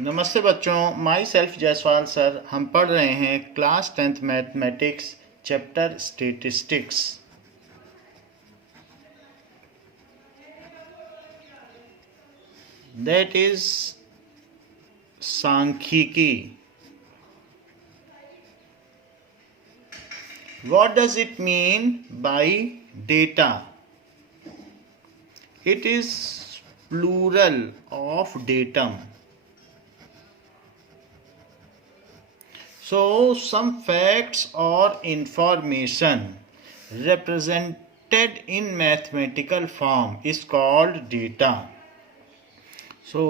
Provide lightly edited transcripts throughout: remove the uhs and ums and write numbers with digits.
नमस्ते बच्चों, my self Jaiswal sir. हम पढ़ रहे हैं class 10th mathematics chapter statistics. That is सांख्यिकी। What does it mean by data? It is plural of datum. So some facts or information represented in mathematical form is called data. So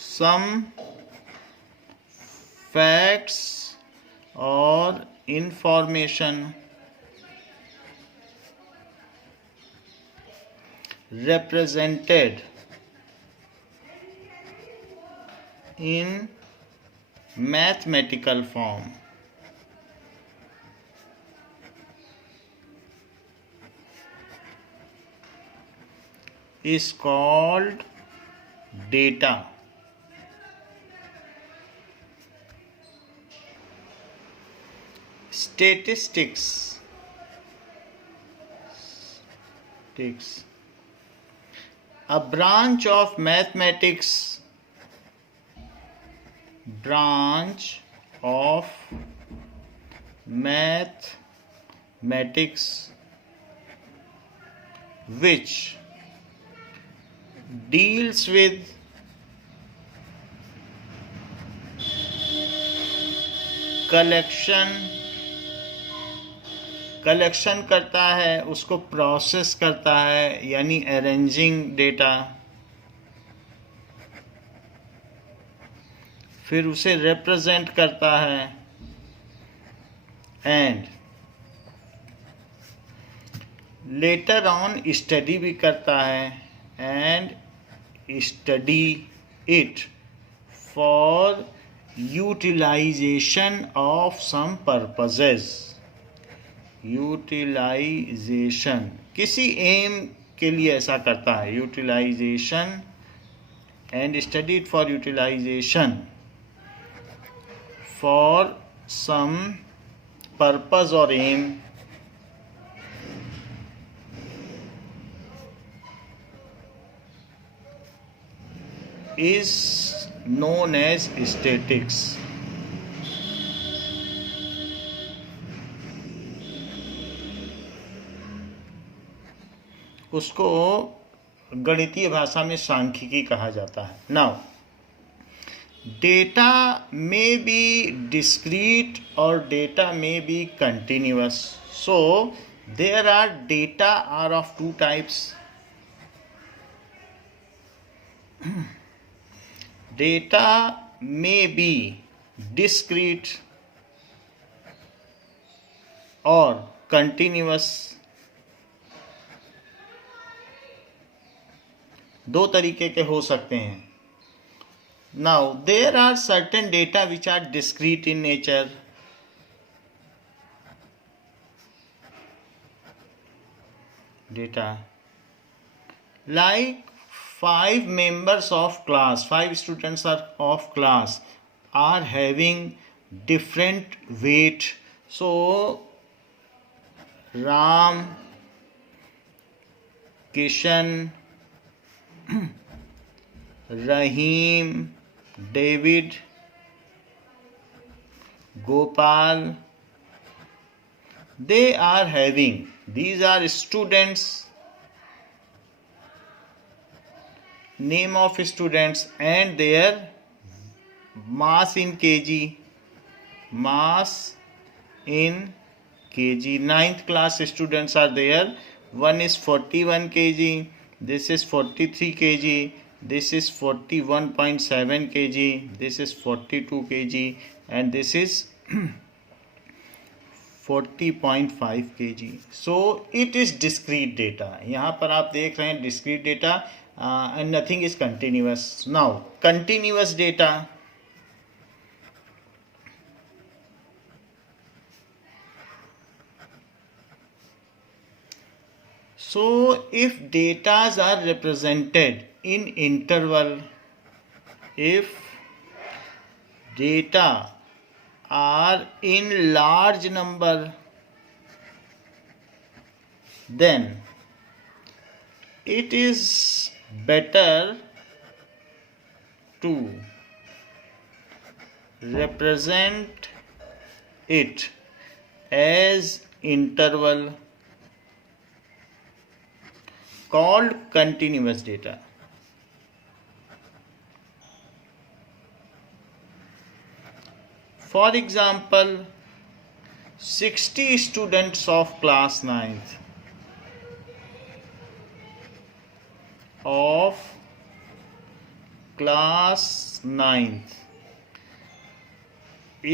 some facts or information represented in mathematical form is called data. Statistics. A branch of mathematics. Branch of mathematics which deals with collection करता है, उसको process करता है, यानी arranging data, फिर उसे represent करता है एंड लेटर ऑन स्टडी भी करता है and study it for utilisation of some purposes. Utilisation किसी एम के लिए ऐसा करता है, utilisation and study it for utilisation for some purpose or aim is known as statistics. उसको गणितीय भाषा में सांख्यिकी कहा जाता है। Now data may be discrete or data may be continuous. So there are data are of two types. Data may be discrete or continuous. दो तरीके के हो सकते हैं। Now there are certain data which are discrete in nature. Data like 5 members of class, 5 students of class are having different weight. So Ram, Kishan, Rahim, David, Gopal, they are having, these are students, name of students and their mass in kg, mass in kg. 9th class students are there. One is 41 kg, this is 43 kg, this is 41.7 kg, this is 42 kg and this is 40.5 kg. So it is discrete data. यहाँ पर आप देख रहे हैं discrete data and nothing is continuous. Now continuous data, so if data are represented in interval, if data are in large number, then it is better to represent it as interval called continuous data. For example, 60 students of class 9th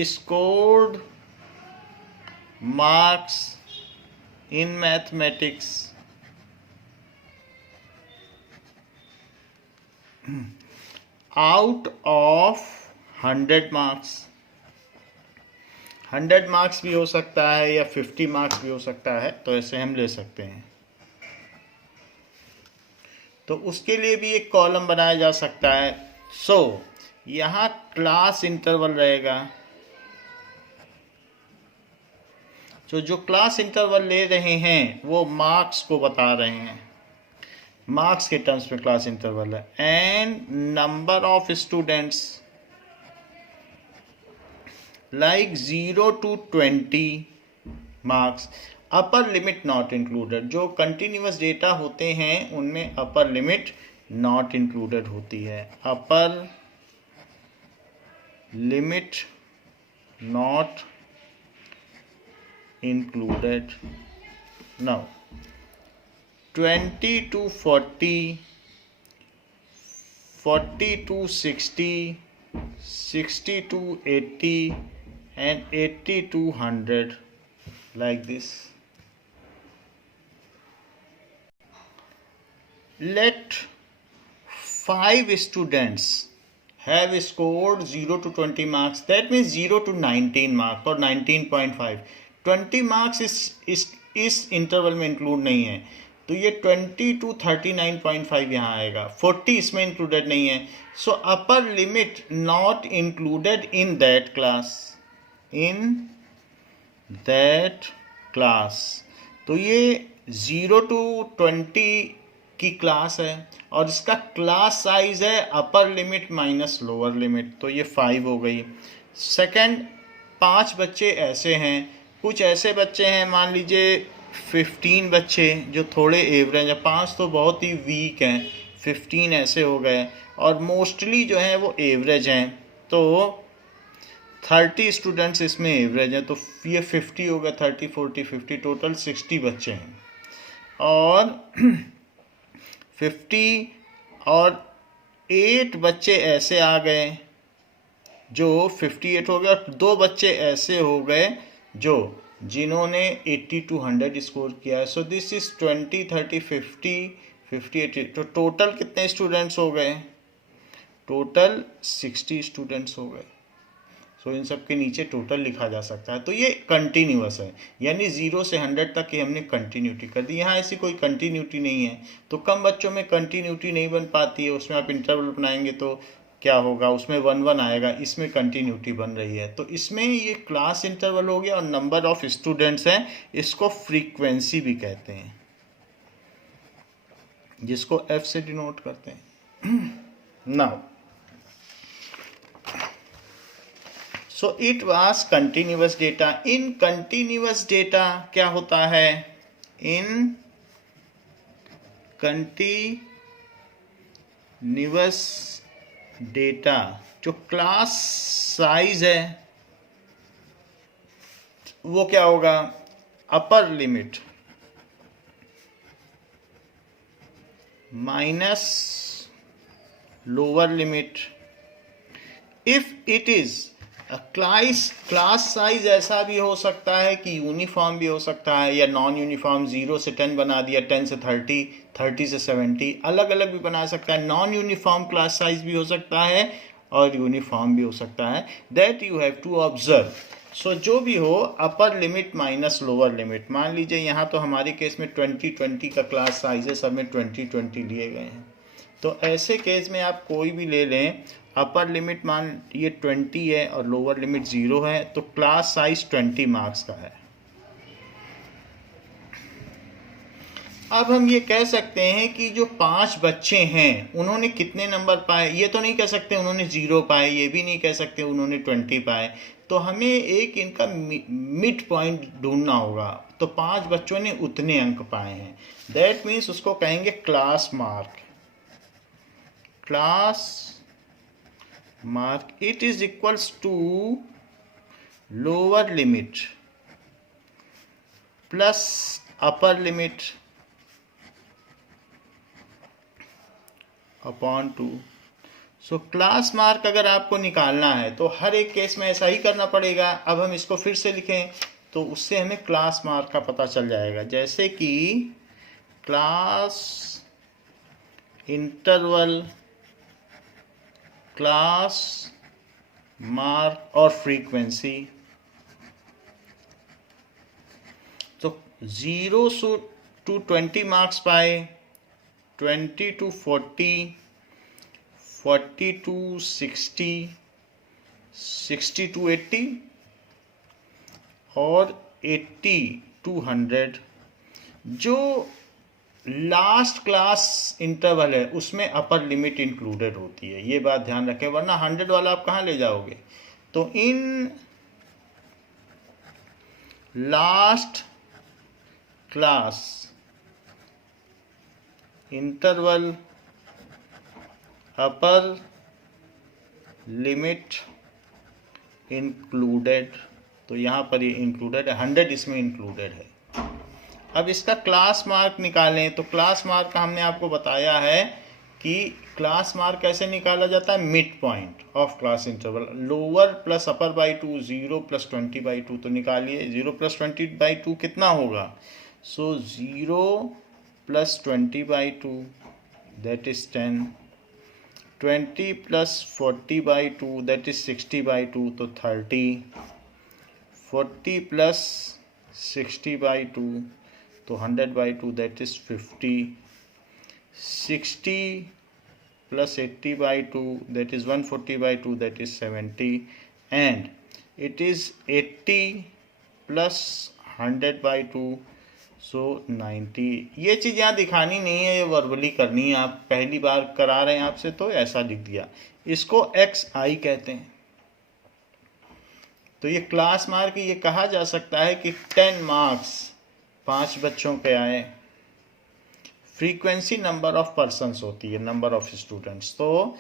scored marks in mathematics out of 100 marks. 100 marks भी हो सकता है या 50 marks भी हो सकता है, तो ऐसे हम ले सकते हैं। तो उसके लिए भी एक कॉलम बनाया जा सकता है। सो यहाँ क्लास इंटरवल रहेगा। तो जो क्लास इंटरवल ले रहे हैं वो मार्क्स को बता रहे हैं, मार्क्स के टर्म्स में क्लास इंटरवल है। And number of students like 0 to 20 marks, upper limit not included. जो कंटिन्यूअस डेटा होते हैं उनमें अपर लिमिट नॉट इंक्लूडेड होती है, अपर limit not included. Now 20 to 40, 40 to 60, 60 to 80 and 80 to 100, like this. Let 5 students have scored 0 to 20 marks, that means 0 to 19 marks or 19.5. 20 marks इस interval में include नहीं है, तो ये 20 to 39.5 यहाँ आएगा। 40 इसमें इंक्लूडेड नहीं है। So upper limit not included in that class, in that class. तो ये 0 to 20 की क्लास है और इसका क्लास साइज है अपर लिमिट माइनस लोअर लिमिट, तो ये 5 हो गई। सेकंड, 5 बच्चे ऐसे हैं, कुछ ऐसे बच्चे हैं, मान लीजिए 15 बच्चे जो थोड़े एवरेज हैं, 5 तो बहुत ही वीक हैं, 15 ऐसे हो गए और मोस्टली जो हैं वो एवरेज हैं। तो 30 स्टूडेंट्स इसमें एवरेज हैं, तो ये 50 हो गया, 30 40 50, टोटल 60 बच्चे हैं। और 50 और 8 बच्चे ऐसे आ गए जो 58 हो गया, और 2 बच्चे ऐसे हो गए जो जिन्होंने 80 to 100 स्कोर किया है। So this is 20 30 50 50 80। तो टोटल कितने स्टूडेंट्स हो गए? टोटल 60 स्टूडेंट्स हो गए। सो इन सब के नीचे टोटल लिखा जा सकता है। तो ये कंटिन्यूअस है, यानी 0 से 100 तक की हमने कंटिन्यूटी कर दी। यहाँ ऐसी कोई कंटिन्यूटी नहीं है, तो कम बच्चों में कंटिन्यूटी नहीं बन पाती है, उसमें आप इंटरवल बनाएंगे तो क्या होगा, उसमें 1 1 आएगा, इसमें कंटिन्यूटी बन रही है। तो इसमें ये क्लास इंटरवल हो गया और नंबर ऑफ स्टूडेंट्स हैं, इसको फ्रीक्वेंसी भी कहते हैं, जिसको F से डिनोट करते हैं। Now so it was continuous data. In continuous data क्या होता है? इन कंटिन्यूअस डेटा जो क्लास साइज है वो क्या होगा? अपर limit minus lower limit. If it is class size ऐसा भी हो सकता है कि यूनिफॉर्म भी हो सकता है या नॉन यूनिफॉर्म, 0 से 10 बना दिया, 10 से 30, 30 से 70, अलग अलग भी बना सकता है। नॉन यूनिफॉर्म क्लास साइज भी हो सकता है और यूनिफॉर्म भी हो सकता है। That you have to observe. So जो भी हो, upper limit minus lower limit. मान लीजिए यहाँ तो हमारे केस में 20 20 का क्लास साइज है, सब में 20 20 लिए गए हैं। तो ऐसे केस में आप कोई भी ले लें, अपर लिमिट मान ये 20 है और लोअर लिमिट 0 है, तो क्लास साइज 20 मार्क्स का है। अब हम ये कह सकते हैं कि जो 5 बच्चे हैं उन्होंने कितने नंबर पाए, ये तो नहीं कह सकते उन्होंने 0 पाए, ये भी नहीं कह सकते उन्होंने 20 पाए, तो हमें एक इनका मिड पॉइंट ढूंढना होगा। तो 5 बच्चों ने उतने अंक पाए हैं, दैट मीन्स उसको कहेंगे class mark. Class mark it is equals to lower limit plus upper limit upon 2। So class mark अगर आपको निकालना है तो हर एक केस में ऐसा ही करना पड़ेगा। अब हम इसको फिर से लिखें तो उससे हमें क्लास मार्क का पता चल जाएगा, जैसे कि क्लास इंटरवल, क्लास मार्क और फ्रीक्वेंसी। तो 0 to 20 मार्क्स पाए, 20 to 40, 40 to 60, 60 to 80 और 80 to 100। जो लास्ट क्लास इंटरवल है उसमें अपर लिमिट इंक्लूडेड होती है, ये बात ध्यान रखें, वरना 100 वाला आप कहाँ ले जाओगे। तो in last class interval upper limit included, तो यहाँ पर ये इंक्लूडेड है, 100 इसमें इंक्लूडेड है। अब इसका क्लास मार्क निकालें, तो क्लास मार्क का हमने आपको बताया है कि क्लास मार्क कैसे निकाला जाता है, mid point of class interval, lower plus upper by 2, 0 plus 20 by 2। तो निकालिए 0 प्लस 20 बाई 2 कितना होगा। सो 0 plus 20 by 2 that is 10, 20 plus 40 by 2 that is 60 by 2 तो 30, 40 प्लस 60 बाई 2 तो 100 by 2 that is 50, 60 plus 80 by 2 that is 140 by 2 that is 70, and it is 80 plus 100 by 2 सो 90। ये चीज़ यहाँ दिखानी नहीं है, ये वर्बली करनी है, आप पहली बार करा रहे हैं आपसे तो ऐसा लिख दिया। इसको XI कहते हैं। तो ये क्लास मार्क ये कहा जा सकता है कि 10 मार्क्स 5 बच्चों पे आए। फ्रीक्वेंसी नंबर ऑफ पर्सन्स होती है, नंबर ऑफ स्टूडेंट्स। तो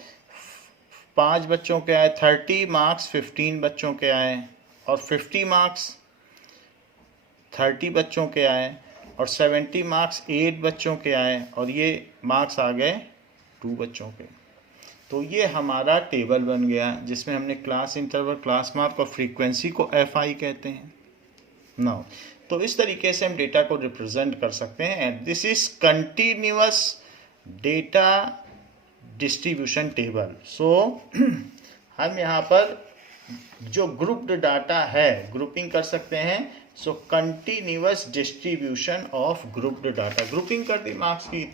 5 बच्चों के आए, 30 मार्क्स 15 बच्चों के आए, और 50 मार्क्स 30 बच्चों के आए, और 70 मार्क्स 8 बच्चों के आए, और ये मार्क्स आ गए 2 बच्चों के। तो ये हमारा टेबल बन गया जिसमें हमने क्लास इंटरवल, क्लास मार्क और फ्रीक्वेंसी को FI कहते हैं। नाउ तो इस तरीके से हम डेटा को रिप्रेजेंट कर सकते हैं, and this is continuous data distribution table. So हम यहाँ पर जो ग्रुप्ड डाटा है ग्रुपिंग कर सकते हैं। So continuous distribution of grouped data, grouping कर दी मार्क्स की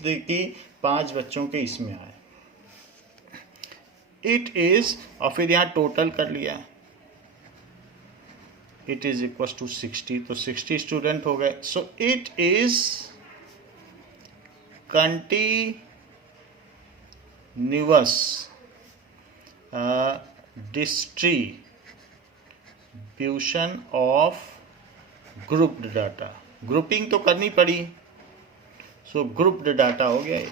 5 बच्चों के इसमें आए, इट इज, और फिर यहाँ टोटल कर लिया, इट इज इक्वल टू 60, तो 60 स्टूडेंट हो गए। सो it is continuous distribution of grouped data. Grouping तो करनी पड़ी, सो ग्रुप्ड डाटा हो गया ये।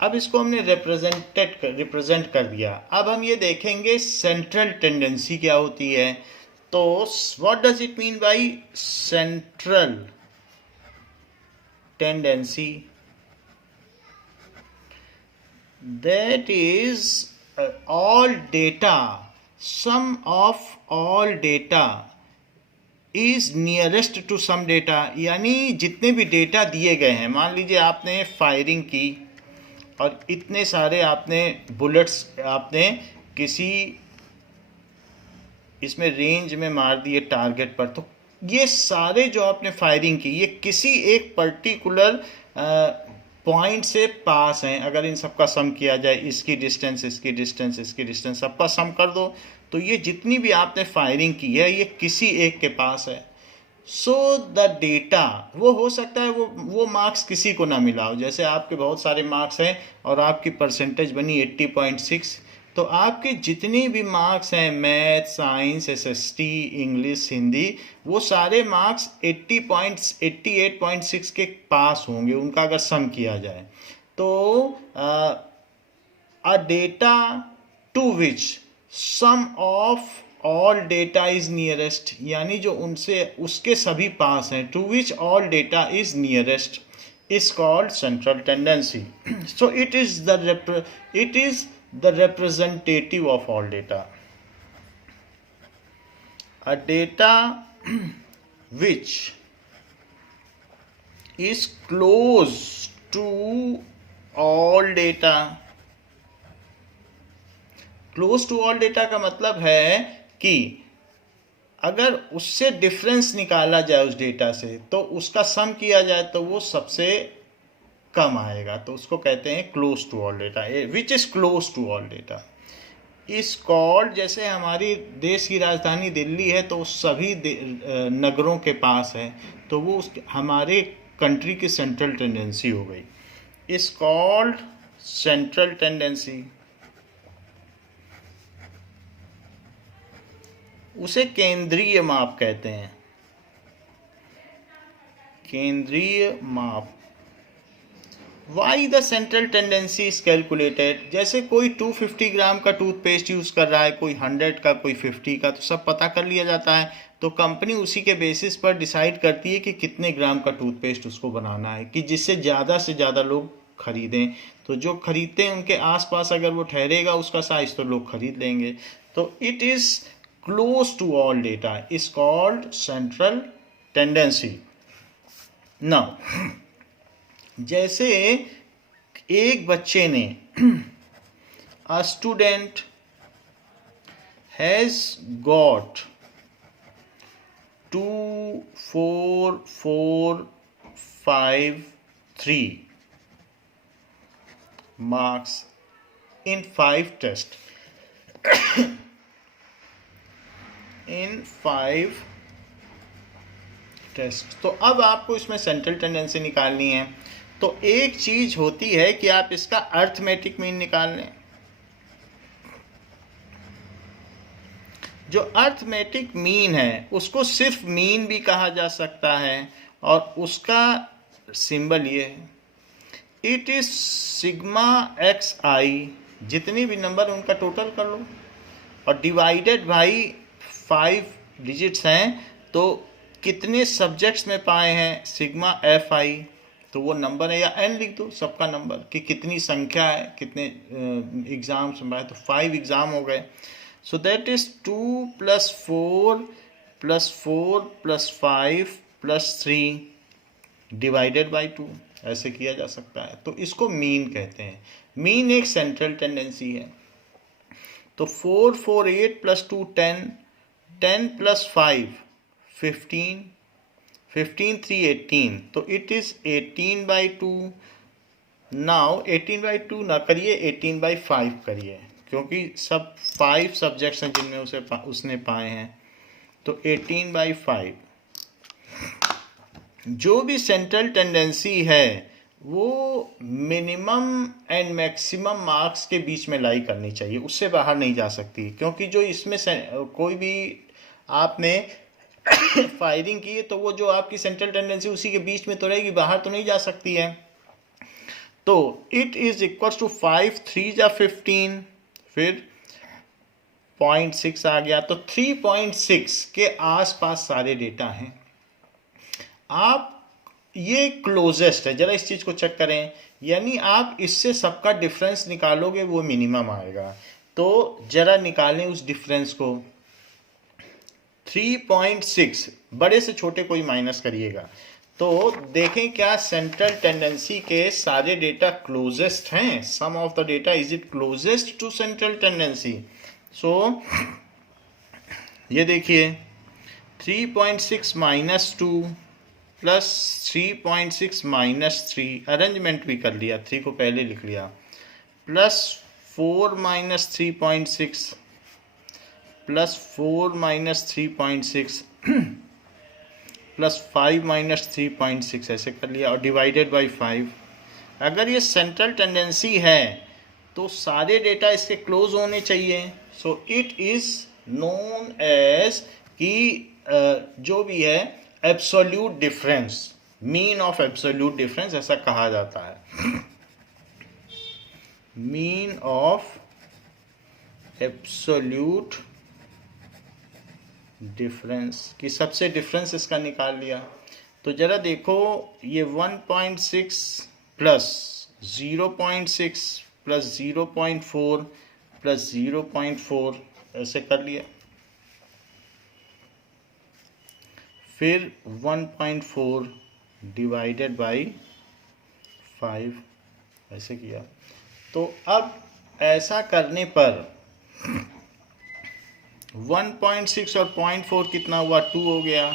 अब इसको हमने रिप्रेजेंट कर दिया। अब हम ये देखेंगे सेंट्रल टेंडेंसी क्या होती है। तो what does it mean by central tendency? That is all data, sum of all data is nearest to some data। यानी जितने भी डेटा दिए गए हैं, मान लीजिए आपने फायरिंग की और इतने सारे आपने बुलेट्स आपने किसी इसमें रेंज में मार दिए टारगेट पर, तो ये सारे जो आपने फायरिंग की ये किसी एक पर्टिकुलर पॉइंट से पास हैं। अगर इन सबका सम किया जाए, इसकी डिस्टेंस, इसकी डिस्टेंस, इसकी डिस्टेंस, सबका सम कर दो, तो ये जितनी भी आपने फायरिंग की है ये किसी एक के पास है। सो द डेटा, वो हो सकता है वो मार्क्स किसी को ना मिला हो। जैसे आपके बहुत सारे मार्क्स हैं और आपकी परसेंटेज बनी 80.6, तो आपके जितने भी मार्क्स हैं math, science, SST, English, Hindi, वो सारे मार्क्स 88.6 के पास होंगे उनका अगर सम किया जाए। तो a data to which sum of all data is nearest, यानी जो उनसे उसके सभी पास हैं, to which all data is nearest, is called central tendency. So it is the representative of all data. A data which is close to all data. Close to all data का मतलब है कि अगर उससे डिफरेंस निकाला जाए उस data से, तो उसका सम किया जाए तो वो सबसे कम आएगा, तो उसको कहते हैं close to all data. Which is close to all data is called, जैसे हमारी देश की राजधानी दिल्ली है तो सभी नगरों के पास है, तो वो हमारे कंट्री की सेंट्रल टेंडेंसी हो गई। Is called central tendency. उसे केंद्रीय माप कहते हैं, केंद्रीय माप। Why the central tendency is calculated, जैसे कोई 250 ग्राम का टूथपेस्ट यूज़ कर रहा है, कोई 100 का, कोई 50 का, तो सब पता कर लिया जाता है। तो कंपनी उसी के बेसिस पर डिसाइड करती है कि कितने ग्राम का टूथपेस्ट उसको बनाना है, कि जिससे ज़्यादा से ज़्यादा लोग खरीदें। तो जो खरीदते हैं उनके आसपास अगर वो ठहरेगा उसका साइज, तो लोग खरीद लेंगे। तो it is close to all data is called central tendency. Now, जैसे एक बच्चे ने, a student has got 2, 4, 4, 5, 3 marks in 5 tests. In 5 test. तो अब आपको इसमें सेंट्रल टेंडेंसी निकालनी है। तो एक चीज होती है कि आप इसका अर्थमेटिक मीन निकाल लें। जो अर्थमेटिक मीन है उसको सिर्फ मीन भी कहा जा सकता है, और उसका सिंबल ये है, इट इज सिग्मा एक्स आई। जितनी भी नंबर उनका टोटल कर लो और डिवाइडेड बाई 5 डिजिट्स हैं, तो कितने सब्जेक्ट्स में पाए हैं, सिग्मा एफ आई, तो वो नंबर है, या एन लिख दो सबका नंबर कि कितनी संख्या है, कितने एग्ज़ाम्स में पाए, तो 5 एग्ज़ाम हो गए। So that is 2 + 4 + 4 + 5 + 3 divided by 2, ऐसे किया जा सकता है। तो इसको मीन कहते हैं। मीन एक सेंट्रल टेंडेंसी है। तो 4, 4, 8 + 2 10, 10 + 5 15, 15, 3 18, तो इट इज 18/2। नाउ 18/2 ना करिए, 18/5 करिए, क्योंकि सब 5 सब्जेक्ट्स हैं जिनमें उसने पाए हैं। तो 18/5। जो भी सेंट्रल टेंडेंसी है वो मिनिमम एंड मैक्सिमम मार्क्स के बीच में लाई करनी चाहिए, उससे बाहर नहीं जा सकती। क्योंकि जो इसमें कोई भी आपने फायरिंग की है तो वो जो आपकी सेंट्रल टेंडेंसी उसी के बीच में तो रहेगी, बाहर तो नहीं जा सकती है। तो इट इज इक्वल टू 5 3 × 15, फिर 0.6 आ गया, तो 3.6 के आसपास सारे डेटा हैं। आप ये क्लोजेस्ट है, जरा इस चीज को चेक करें, यानी आप इससे सबका डिफरेंस निकालोगे वो मिनिमम आएगा। तो जरा निकालें उस डिफरेंस को। 3.6 बड़े से छोटे कोई माइनस करिएगा, तो देखें क्या सेंट्रल टेंडेंसी के सारे डेटा क्लोजेस्ट हैं। Sum of the data is it closest to central tendency. So ये देखिए 3.6 माइनस 2 प्लस 3.6 माइनस 3, अरेंजमेंट भी कर लिया, 3 को पहले लिख लिया, plus 4 minus 3.6 plus 4 minus 3.6 plus 5 minus 3.6 ऐसे कर लिया और डिवाइडेड बाई 5। अगर ये सेंट्रल टेंडेंसी है तो सारे डेटा इसके क्लोज होने चाहिए। So it is known as कि जो भी है absolute difference, mean of absolute difference ऐसा कहा जाता है। मीन ऑफ एब्सोल्यूट डिफरेंस कि सबसे डिफरेंस इसका निकाल लिया। तो जरा देखो ये 1.6 प्लस 0.6 प्लस 0.4 प्लस 0.4 ऐसे कर लिया, फिर 1.4 डिवाइडेड बाई 5 ऐसे किया। तो अब ऐसा करने पर 1.6 और 0.4 कितना हुआ, 2 हो गया,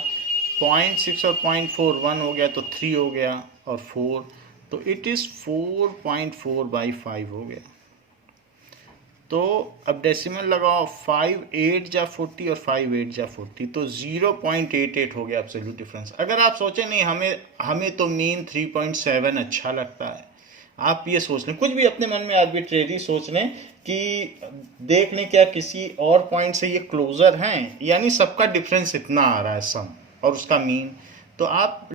0.6 और 0.4 1 हो गया, तो 3 हो गया और 4, तो इट इज़ 4.4 बाई 5 हो गया। तो अब डेसिमल लगाओ, 5 8 जा 40 और 5 8 जा 40, तो 0.88 हो गया एब्सोल्यूट डिफरेंस। अगर आप सोचें नहीं हमें तो मीन 3.7 अच्छा लगता है, आप ये सोच लें, कुछ भी अपने मन में आर्बिट्रेरी सोच लें कि देख लें क्या किसी और पॉइंट से ये क्लोजर हैं, यानी सबका डिफरेंस इतना आ रहा है सम और उसका मीन, तो आप